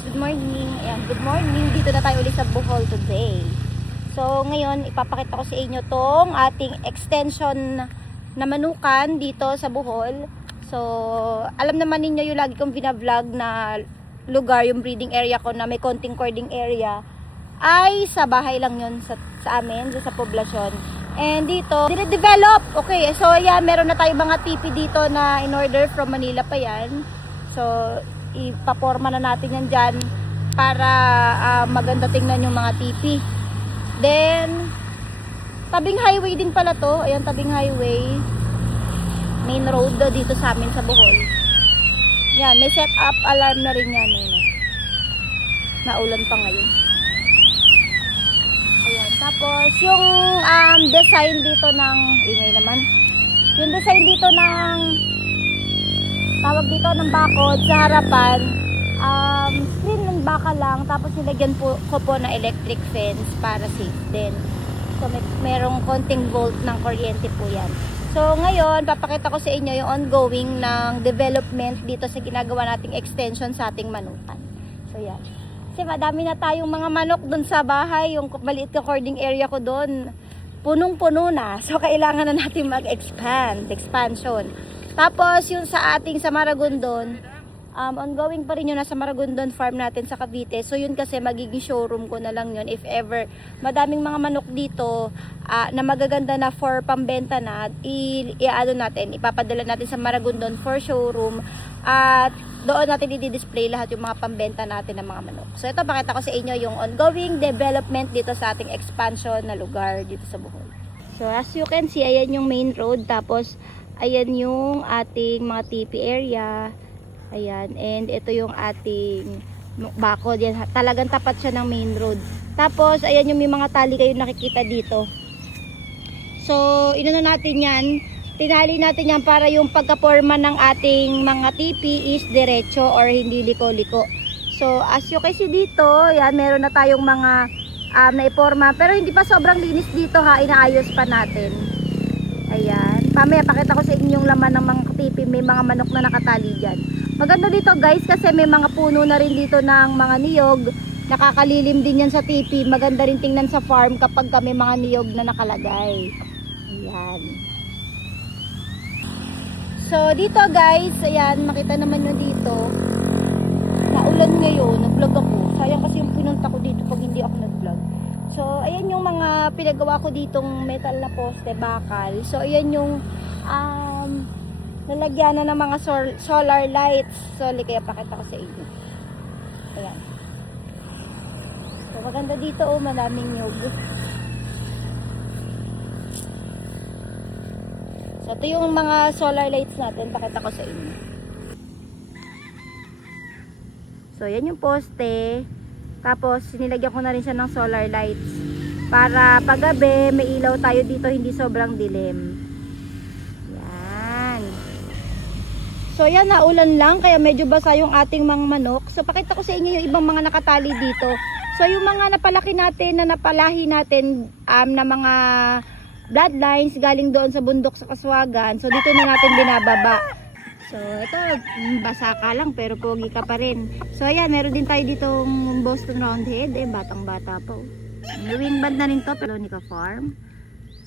good morning. Ayan, good morning. Dito na tayo ulit sa Bohol today. So, ngayon, ipapakita ko sa inyo tong ating extension na manukan dito sa Bohol. So, alam naman ninyo yung lagi kong bina-vlog na lugar, yung breeding area ko na may konting cording area, ay sa bahay lang yun sa amin, sa poblasyon. And dito, dinedevelop. Okay, so yan, meron na tayo mga tipi dito na in order from Manila pa yan. So, ipaporma na natin yan dyan para maganda tingnan yung mga tipi. Then, tabing highway din pala to. Ayan, tabing highway. Main road dito sa amin sa Bohol. Yan, may set up alarm na rin yan. Naulan pa ngayon. Ayan, tapos yung design dito ng, ingay naman. Yung design dito ng tawag dito ng bakod sa harapan, screen ng baka lang, tapos nilagyan ko po na electric fence para safe din. So merong konting volt ng kuryente po yan. So ngayon, papakita ko sa inyo yung ongoing ng development dito sa ginagawa nating extension sa ating manukan. So yan. Kasi madami na tayong mga manok dun sa bahay, yung maliit ka cording area ko dun, punong-puno na. So kailangan na natin expansion. Tapos yung sa ating sa Maragondon, ongoing pa rin yun nasa Maragondon farm natin sa Cavite. So yun kasi magiging showroom ko na lang yun if ever madaming mga manok dito na magaganda na for pambenta na, ipapadala natin sa Maragondon for showroom at doon natin i-display lahat yung mga pambenta natin ng mga manok. So ito, pakita ko sa inyo yung ongoing development dito sa ating expansion na lugar dito sa Bohol. So as you can see, ayan yung main road, tapos ayan yung ating mga tipi area. Ayan. And ito yung ating bakod. Yan. Talagang tapat siya ng main road. Tapos, ayan yung may mga tali kayo nakikita dito. So, inano natin yan. Tinali natin yan para yung pagkaporma ng ating mga tipi is diretso or hindi liko-liko. So, as you can see dito, yan, meron na tayong mga naiporma. Pero hindi pa sobrang linis dito ha. Inaayos pa natin. Ayan. Pamaya pakita ko sa inyo yung laman ng mga tipi. May mga manok na nakatali dyan. Maganda dito guys kasi may mga puno na rin dito ng mga niyog. Nakakalilim din yan sa tipi. Maganda rin tingnan sa farm kapag may mga niyog na nakalagay. Ayan. So dito guys, ayan, makita naman nyo dito. Naulan ngayon, nag-vlog ako. Sayang kasi yung pinunta ko dito pag hindi ako nag-vlog. So, ayan yung mga pinagawa ko ditong metal na poste, bakal. So, ayan yung nalagyan na ng mga solar lights. So, kaya pakita ko sa inyo. Ayan. So, maganda dito, oh, maraming nyug. So, ito yung mga solar lights natin. Pakita ko sa inyo. So, ayan yung poste. Tapos, sinilagyan ko na rin siya ng solar lights. Para paggabi, may ilaw tayo dito, hindi sobrang dilim. Yan. So, yan, naulan lang, kaya medyo basa yung ating mga manok. So, pakita ko sa inyo yung ibang mga nakatali dito. So, yung mga napalaki natin, na napalahi natin, na mga bloodlines, galing doon sa bundok sa Kaswagan. So, dito na natin binababa. So, ito, basa ka lang, pero pogi ka pa rin. So, ayan, meron din tayo ditong Boston Roundhead. Batang-bata po. May wing band na rin to, Pelonica Farm.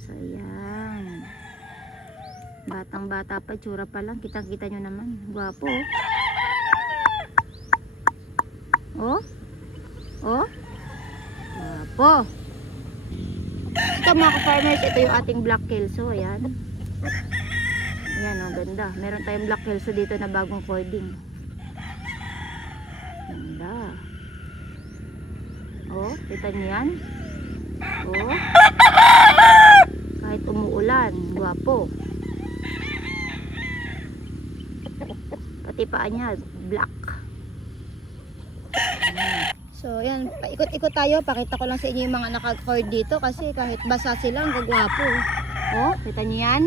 So, ayan. Batang-bata pa, tsura pa lang. Kitang-kita nyo naman. Gwapo, oh. Oh? Gwapo. Ito mga farmers, ito yung ating Black Kelso. Ayan. Ayan, oh, ganda. Meron tayong Black Kelso dito na bagong cording. Ganda. Oh, kita niyo yan? Oh. Kahit umuulan, gwapo. Pati paa niya, black. So, yan. Paikot-ikot tayo. Pakita ko lang sa inyo yung mga naka-cord dito kasi kahit basa sila, ang gagwapo. Oh, kita niyo yan?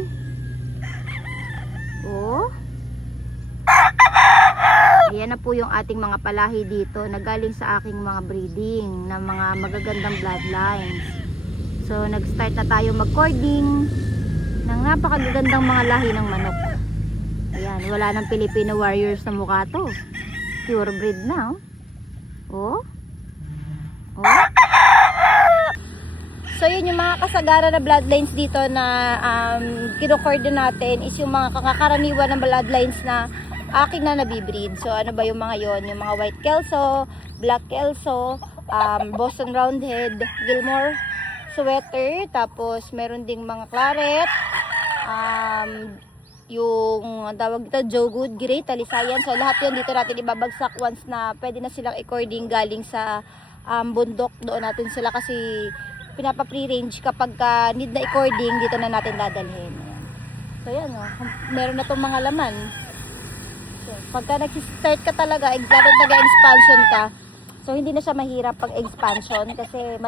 Oh. Ayan na po yung ating mga palahi dito na galing sa aking mga breeding na mga magagandang bloodlines. So nag-start na tayo mag-cording ng napakagagandang mga lahi ng manok. Ayan, wala nang Filipino warriors na mukha to. Pure breed na, oh. Oh? Oh? So yun yung mga kasagaran na bloodlines dito na kino-coordinate natin is yung mga kakakaraniwan ng bloodlines na akin na nabibreed. So ano ba yung mga yon? Yung mga white kelso, black kelso, Boston Roundhead, Gilmore Sweater, tapos meron ding mga claret, yung ang tawag dito Joe Good, Grey, Talisayan. So lahat yun dito natin ibabagsak once na pwede na silang i-cording galing sa bundok. Doon natin sila kasi pinapa-pre-range kapag need na i-cording, dito na natin dadalhin. Ayan. So yan o, meron na itong mga laman. So, pagka nag-start ka talaga, lalo nag-expansion ka, so hindi na siya mahirap pag expansion kasi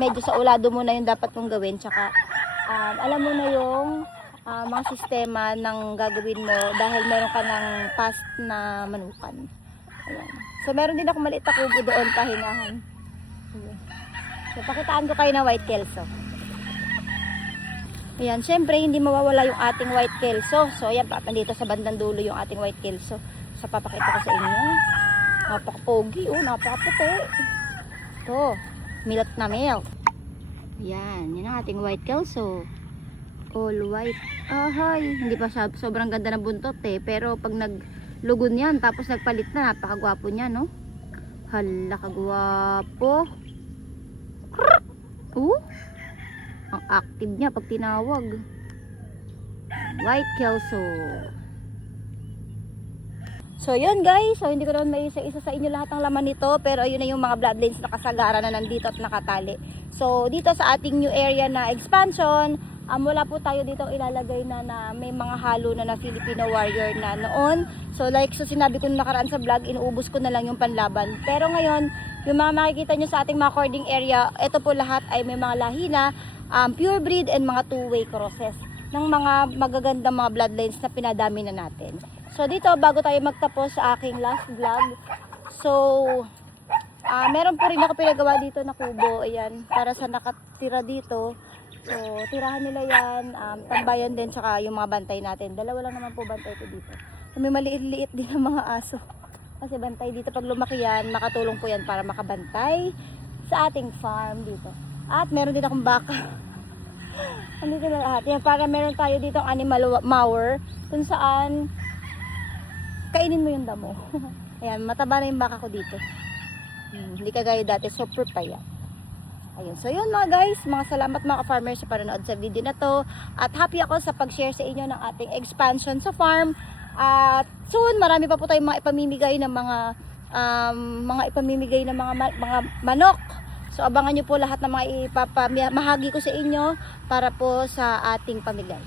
medyo sa ulado mo na yung dapat mong gawin, tsaka alam mo na yung mga sistema ng gagawin mo dahil meron ka ng past na manukan. Ayan. So meron din ako maliit na kubo doon, pahingahan. Ayan. So pakitaan ko kayo na white kelso. Ayan, syempre hindi mawawala yung ating white kelso. So ayan, dito sa bandang dulo yung ating white kelso. So papakita ko sa inyo. Napaka-pogi, oh, napaka-puti. Ito, milk na milk. Ayan, yun ang ating white kelso. All white. Ahay, hindi pa sobrang ganda ng buntot eh. Pero pag naglugon yan, tapos nagpalit na, napakagwapo niya, no? Hala, kagwapo. Ang active niya pag tinawag. White kelso. So yun guys, so hindi ko naman may isa-isa sa inyo lahat ng laman nito, pero ayun na yung mga bloodlines na kasagaran na nandito at nakatali. So dito sa ating new area na expansion, wala po tayo dito ilalagay na may mga halo na Filipino warrior na noon. So like so sinabi ko nakaraan sa vlog, inuubos ko na lang yung panlaban. Pero ngayon, yung mga makikita nyo sa ating mga cording area, ito po lahat ay may mga lahi na pure breed and mga two-way crosses ng mga magagandang mga bloodlines na pinadami na natin. So dito, bago tayo magtapos sa aking last vlog, so meron po rin ako pinagawa dito na kubo, ayan, para sa nakatira dito. So tirahan nila yan, tambayan din, saka yung mga bantay natin. Dalawa lang naman po bantay ko dito. So, may maliit-liit din ang mga aso. Kasi bantay dito, pag lumaki yan, makatulong po yan para makabantay sa ating farm dito. At meron din akong baka. Andito na lahat. Yan, para meron tayo dito ang animal mower, kung saan kainin mo yung damo. Ayan, mataba na yung baka ko dito. Hindi kagaya dati, super paya. Ayun, so yun mga guys, mga salamat mga farmers sa panonood sa video na to. At happy ako sa pag-share sa inyo ng ating expansion sa farm. At soon, marami pa po tayong mga ipamimigay ng mga manok. So abangan nyo po lahat ng mga mahagi ko sa inyo para po sa ating pamigay.